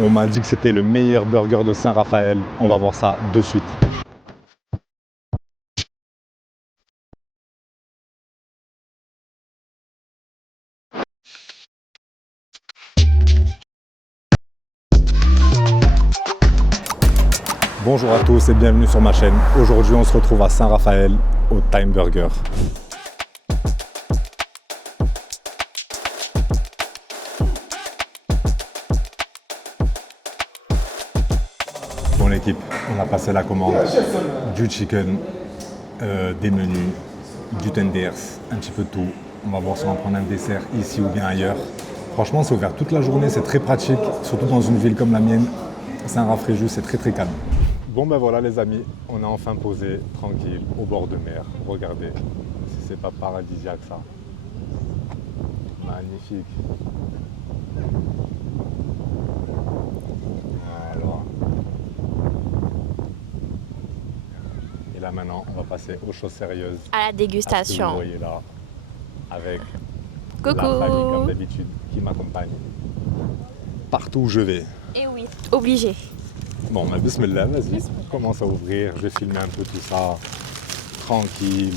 On m'a dit que c'était le meilleur burger de Saint-Raphaël. On va voir ça de suite. Bonjour à tous et bienvenue sur ma chaîne. Aujourd'hui, on se retrouve à Saint-Raphaël au Time Burger. Bon l'équipe, on a passé la commande du chicken, des menus, du tenders, un petit peu de tout. On va voir si on va prendre un dessert ici ou bien ailleurs. Franchement, c'est ouvert toute la journée, c'est très pratique, surtout dans une ville comme la mienne. Saint-Raphaël, c'est très calme. Bon ben voilà les amis, on a enfin posé tranquille au bord de mer. Regardez, si c'est pas paradisiaque ça. Magnifique. Voilà. Et là maintenant, on va passer aux choses sérieuses. À la dégustation. Vous voyez là, avec Coucou. la famille comme d'habitude qui m'accompagne partout où je vais. Et oui, obligé. Bon, mais bismillah, vas-y, on commence à ouvrir. Je vais filmer un peu tout ça, tranquille.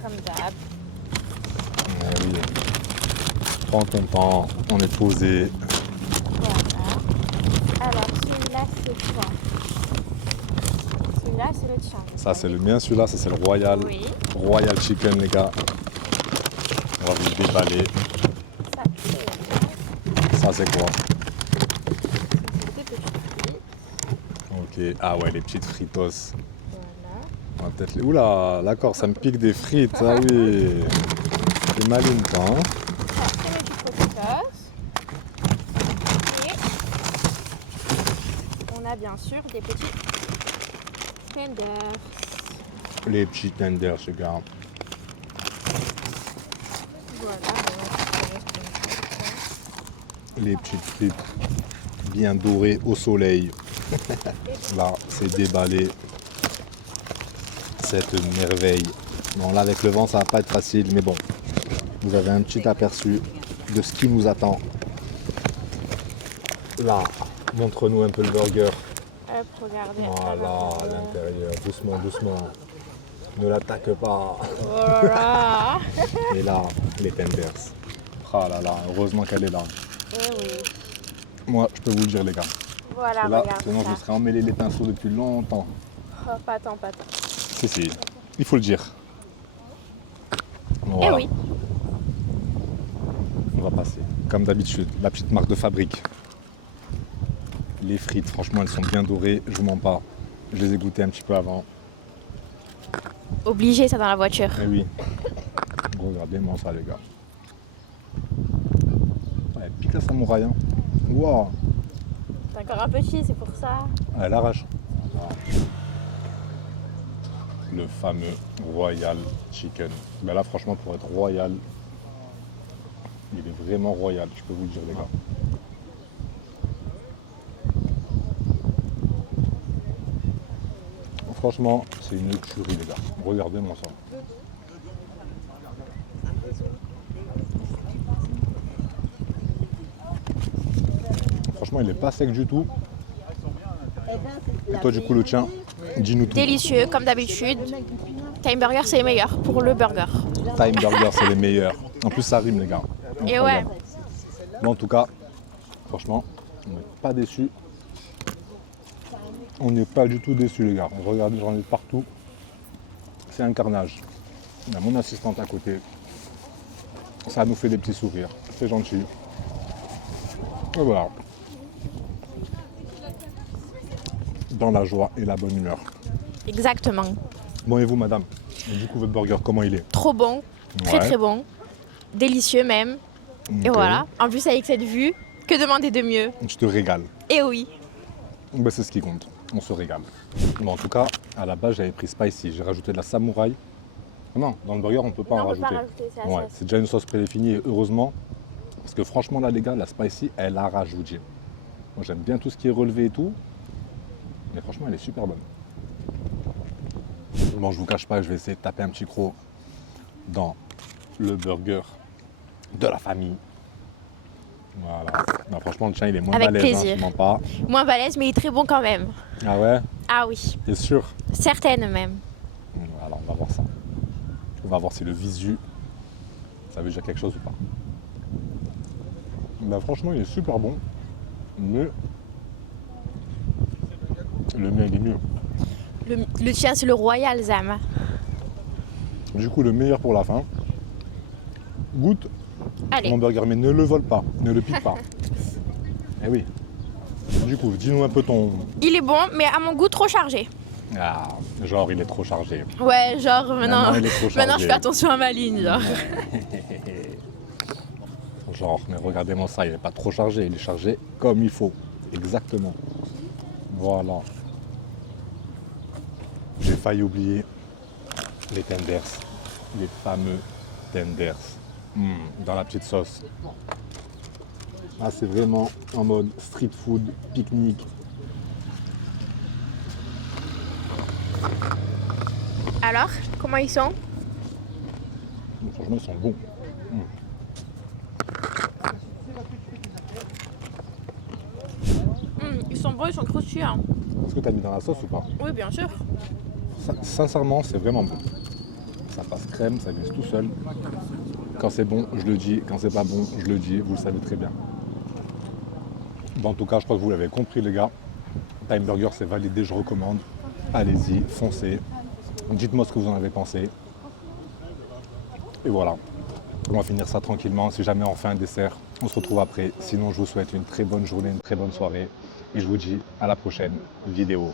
Comme d'hab. Oui. Prends ton temps, on est posé. Voilà. Alors, celui-là, c'est quoi? Celui-là, c'est le tien. Ça, c'est le mien, celui-là, ça, c'est le Royal. Oui. Royal Chicken, les gars. On va vous déballer. Ça, c'est Ça, c'est quoi? des petites frites. Ok, ah ouais, les petites fritos. Voilà. On va peut-être les... Oula, d'accord, ça me pique des frites, ah oui. C'est maligne, toi, hein? Ça, c'est mes petites potatoes. Et on a bien sûr des petits tenders. Les petits tenders, les gars. Voilà. Les petites frites bien dorées au soleil. Là, c'est déballé. Cette merveille. Bon, là, avec le vent, ça va pas être facile, mais bon. Vous avez un petit aperçu de ce qui nous attend. Là, montre-nous un peu le burger. Hop, regardez. Voilà, à l'intérieur. Doucement, doucement. Ne l'attaque pas. Voilà. Et là, les tenders. Ah là là, heureusement qu'elle est là. Et oui. Moi, je peux vous le dire, les gars. Voilà, Là, regarde sinon, je me ça. serais emmêlé les pinceaux depuis longtemps. Oh, pas tant, pas tant. Si, il faut le dire. Voilà. Eh oui. On va passer, comme d'habitude, la petite marque de fabrique. Les frites, franchement, elles sont bien dorées, je vous mens pas. Je les ai goûtées un petit peu avant. Obligé ça dans la voiture. Eh oui. Regardez-moi ça, les gars. Ouais, elle pique la samouraï. Hein. Waouh. C'est encore un petit, c'est pour ça. Elle arrache. Le fameux Royal Chicken. Ben là, franchement, pour être royal, il est vraiment royal, je peux vous le dire, les gars. Franchement, c'est une tuerie, les gars. Regardez-moi ça. Franchement, il n'est pas sec du tout. Et toi, du coup, le tien, dis-nous tout. Délicieux, comme d'habitude. Time Burger, c'est les meilleurs pour le burger. Time Burger, c'est les meilleurs. En plus, ça rime, les gars. Et ouais. Mais en tout cas, franchement, on n'est pas déçus. On n'est pas du tout déçus, les gars. Regardez, j'en ai partout. C'est un carnage. Il y a mon assistante à côté. Ça nous fait des petits sourires. C'est gentil. Et voilà. Dans la joie et la bonne humeur. Exactement. Bon, et vous, madame? Et du coup, votre burger, comment il est? Trop bon. Très Ouais. très bon. Délicieux même. Et Ok. voilà. En plus, avec cette vue, que demander de mieux? Je te régale. Et oui. Ben, c'est ce qui compte. On se régale. Bon, en tout cas, à la base, j'avais pris spicy. J'ai rajouté de la samouraï. Non, dans le burger, on ne peut pas en rajouter. ça. Ouais, c'est déjà une sauce prédéfinie et heureusement. Parce que franchement, là, les gars, la spicy, elle arrache, je vous dis. Moi, j'aime bien tout ce qui est relevé et tout. Mais franchement, elle est super bonne. Bon, je vous cache pas, je vais essayer de taper un petit croc dans le burger de la famille. Voilà. Non, franchement, le tien, il est moins Avec balèze, plaisir. je mens pas. Moins balèze, mais il est très bon quand même. Ah ouais? Ah oui, T'es sûr? certaines même. Alors, on va voir ça. On va voir si le visu, ça veut dire quelque chose ou pas. Bah, franchement, il est super bon. Mais le mien, il est mieux. Le tien, c'est le Royal Zama. Du coup, le meilleur pour la fin. Goûte Allez. mon burger, mais ne le vole pas, ne le pique pas. Eh oui. Du coup, dis-nous un peu ton... Il est bon, mais à mon goût, trop chargé. Ah, genre, il est trop chargé. Ouais, genre maintenant, il est trop maintenant chargé. je fais attention à ma ligne, genre. Genre, mais regardez-moi ça, il n'est pas trop chargé, il est chargé comme il faut. Exactement. Voilà. J'ai failli oublier les tenders, les fameux tenders. Dans la petite sauce. Ah, c'est vraiment en mode street food, pique-nique. Alors, comment ils sont? Franchement, ils sont bons. Ils sont bons, ils sont croustillants. Est-ce que tu as mis dans la sauce ou pas? Oui, bien sûr. Sincèrement, c'est vraiment bon. Ça passe crème, ça glisse tout seul. Quand c'est bon, je le dis. Quand c'est pas bon, je le dis. Vous le savez très bien. Bon, en tout cas, je crois que vous l'avez compris, les gars. Time Burger, c'est validé, je recommande. Allez-y, foncez. Dites-moi ce que vous en avez pensé. Et voilà. On va finir ça tranquillement. Si jamais on fait un dessert, on se retrouve après. Sinon, je vous souhaite une très bonne journée, une très bonne soirée. Et je vous dis à la prochaine vidéo.